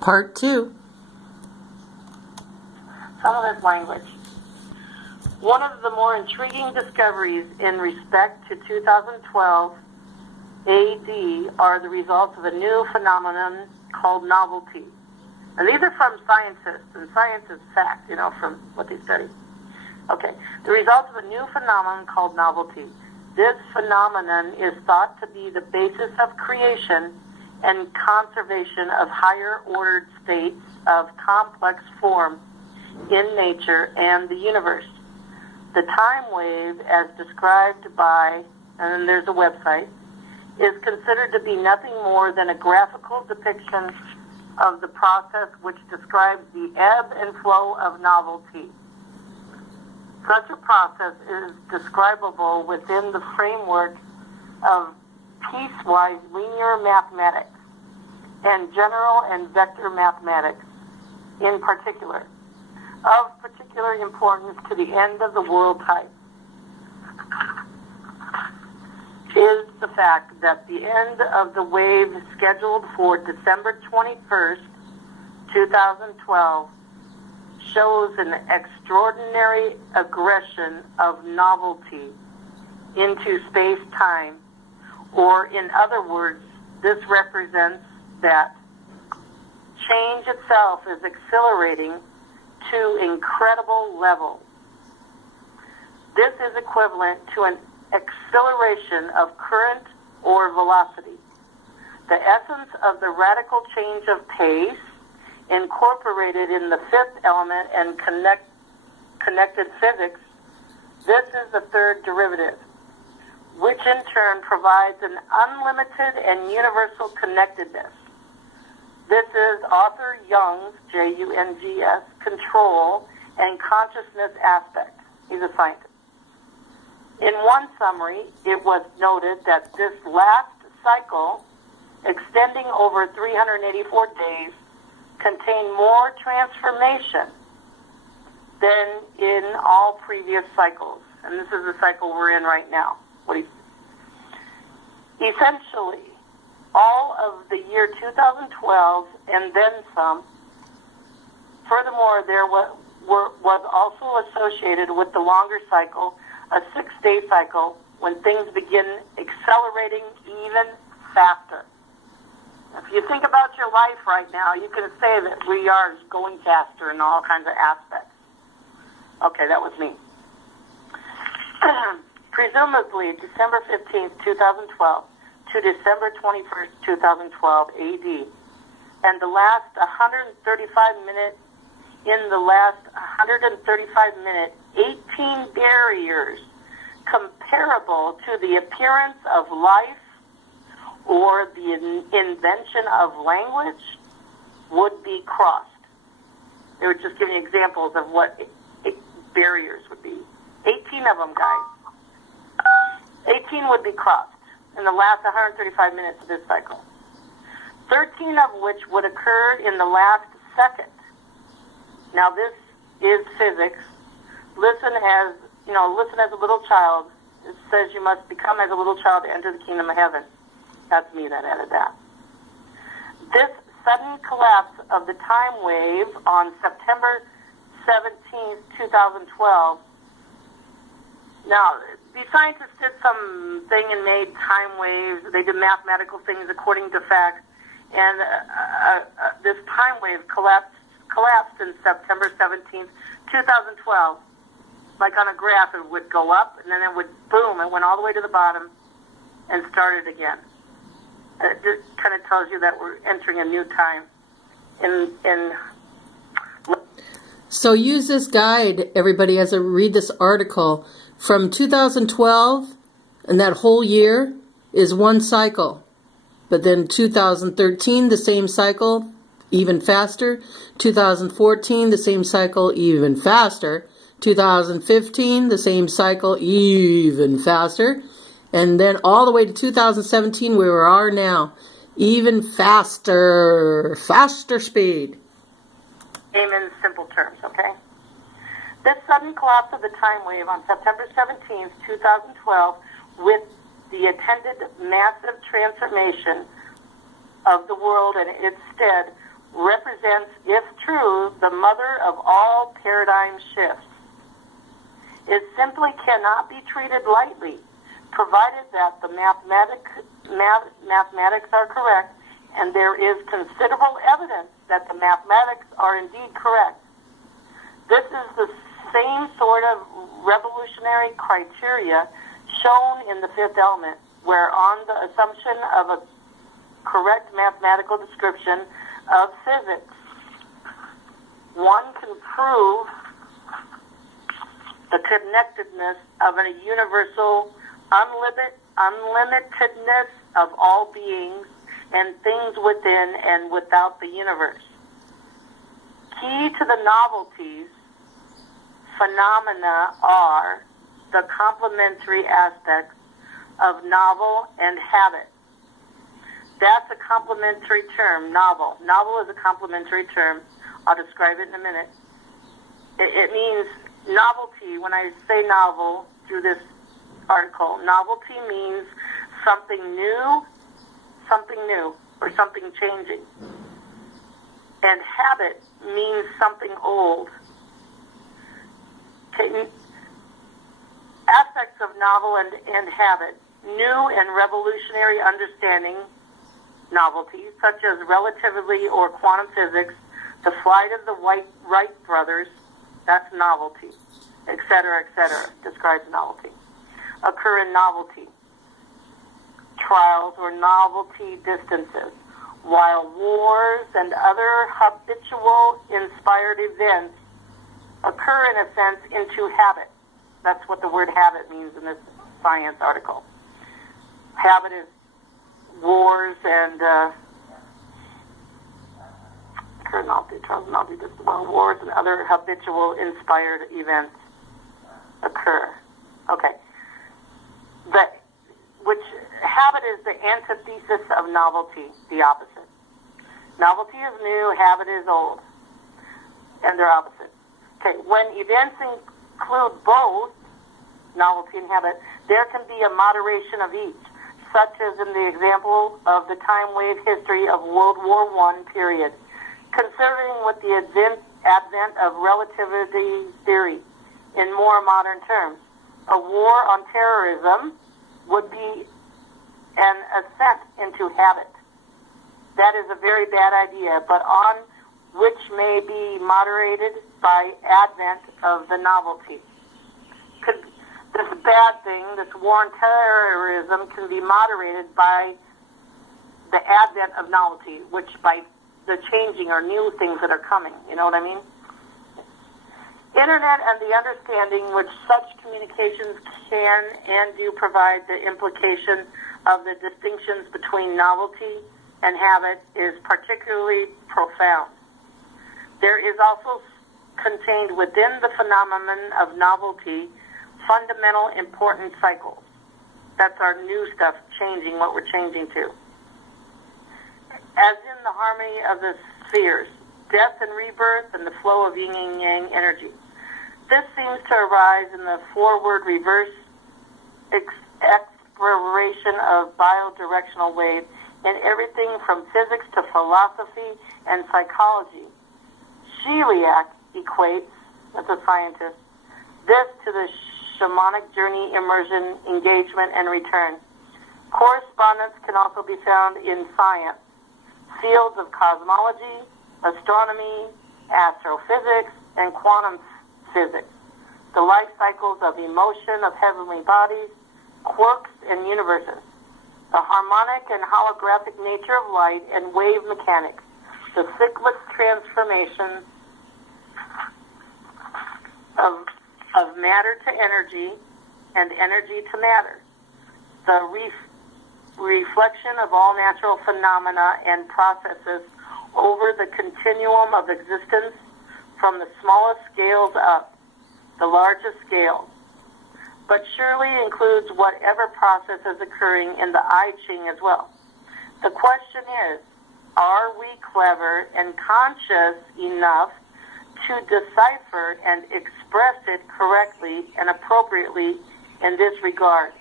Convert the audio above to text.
Part 2. Some of this language. One of the more intriguing discoveries in respect to 2012 AD are the results of a new phenomenon called novelty. And these are from scientists, and science is fact, from what they study. Okay, the results of a new phenomenon called novelty. This phenomenon is thought to be the basis of creation and conservation of higher ordered states of complex form in nature and the universe. The time wave, as described by, and there's a website, is considered to be nothing more than a graphical depiction of the process which describes the ebb and flow of novelty. Such a process is describable within the framework of piecewise linear mathematics and general and vector mathematics in particular, of particular importance to the end of the world type is the fact that the end of the wave scheduled for December 21st, 2012 shows an extraordinary aggression of novelty into space-time, or in other words, this represents that change itself is accelerating to incredible levels. This is equivalent to an acceleration of current or velocity. The essence of the radical change of pace incorporated in the fifth element and connected physics, this is the third derivative, which in turn provides an unlimited and universal connectedness. This is author Jung's, Jungs, control and consciousness aspect. He's a scientist. In one summary, it was noted that this last cycle, extending over 384 days, contained more transformation than in all previous cycles. And this is the cycle we're in right now. Essentially, all of the year 2012 and then some. Furthermore, there was also associated with the longer cycle a 6-day cycle when things begin accelerating even faster. If you think about your life right now, you can say that we are going faster in all kinds of aspects. Okay, that was me. Presumably, December 15th, 2012 to December 21st, 2012 AD, and the last 135 minutes, 18 barriers comparable to the appearance of life or the invention of language would be crossed. They were just giving examples of what barriers would be. 18 of them, guys. 18 would be crossed in the last 135 minutes of this cycle. 13 of which would occur in the last second. Now this is physics. Listen as a little child. It says you must become as a little child to enter the kingdom of heaven. That's me that added that. This sudden collapse of the time wave on September 17th, 2012. Now, the scientists did some thing and made time waves. They did mathematical things according to facts. And this time wave collapsed in September 17th, 2012. Like on a graph, it would go up, and then it would, boom, it went all the way to the bottom and started again. It just kind of tells you that we're entering a new time. So use this guide, everybody, as I read this article. From 2012, and that whole year is one cycle. But then 2013, the same cycle, even faster. 2014, the same cycle, even faster. 2015, the same cycle, even faster. And then all the way to 2017, where we are now, even faster speed. Name in simple terms, okay? This sudden collapse of the time wave on September 17th, 2012, with the attended massive transformation of the world and its stead, represents, if true, the mother of all paradigm shifts. It simply cannot be treated lightly, provided that the mathematics are correct, and there is considerable evidence that the mathematics are indeed correct. This is the same sort of revolutionary criteria shown in the fifth element, where on the assumption of a correct mathematical description of physics, one can prove the connectedness of a universal unlimitedness of all beings and things within and without the universe. Key to the novelties phenomena are the complementary aspects of novel and habit. That's a complementary term, novel. Novel is a complementary term. I'll describe it in a minute. It means novelty. When I say novel through this article, novelty means something new, or something changing. And habit means something old. Okay. Aspects of novel and habit, new and revolutionary understanding, novelty, such as relativity or quantum physics, the flight of the Wright brothers, that's novelty, etc., describes novelty, occur in novelty trials or novelty distances, while wars and other habitual inspired events occur, in a sense, into habit. That's what the word habit means in this science article. Habit is wars and wars and other habitual inspired events occur. Okay. Which habit is the antithesis of novelty, the opposite. Novelty is new, habit is old, and they're opposite. Okay, when events include both novelty and habit, there can be a moderation of each, such as in the example of the time wave history of World War I period. Considering with the advent of relativity theory, in more modern terms, a war on terrorism would be an ascent into habit. That is a very bad idea, but on which may be moderated by advent of the novelty. This bad thing, this war on terrorism, can be moderated by the advent of novelty, which by the changing or new things that are coming. You know what I mean? Internet and the understanding which such communications can and do provide the implication of the distinctions between novelty and habit is particularly profound. There is also contained within the phenomenon of novelty fundamental important cycles. That's our new stuff, changing what we're changing to. As in the harmony of the spheres, death and rebirth, and the flow of yin and yang energy. This seems to arise in the forward reverse exploration of biodirectional waves in everything from physics to philosophy and psychology. Chiliac equates, as a scientist, this to the shamanic journey, immersion, engagement, and return. Correspondence can also be found in science, fields of cosmology, astronomy, astrophysics, and quantum physics, the life cycles of emotion of heavenly bodies, quarks, and universes, the harmonic and holographic nature of light and wave mechanics, the cyclic transformation of matter to energy and energy to matter, the reflection of all natural phenomena and processes over the continuum of existence from the smallest scales up, the largest scales, but surely includes whatever process is occurring in the I Ching as well. The question is, are we clever and conscious enough to decipher and express it correctly and appropriately in this regard?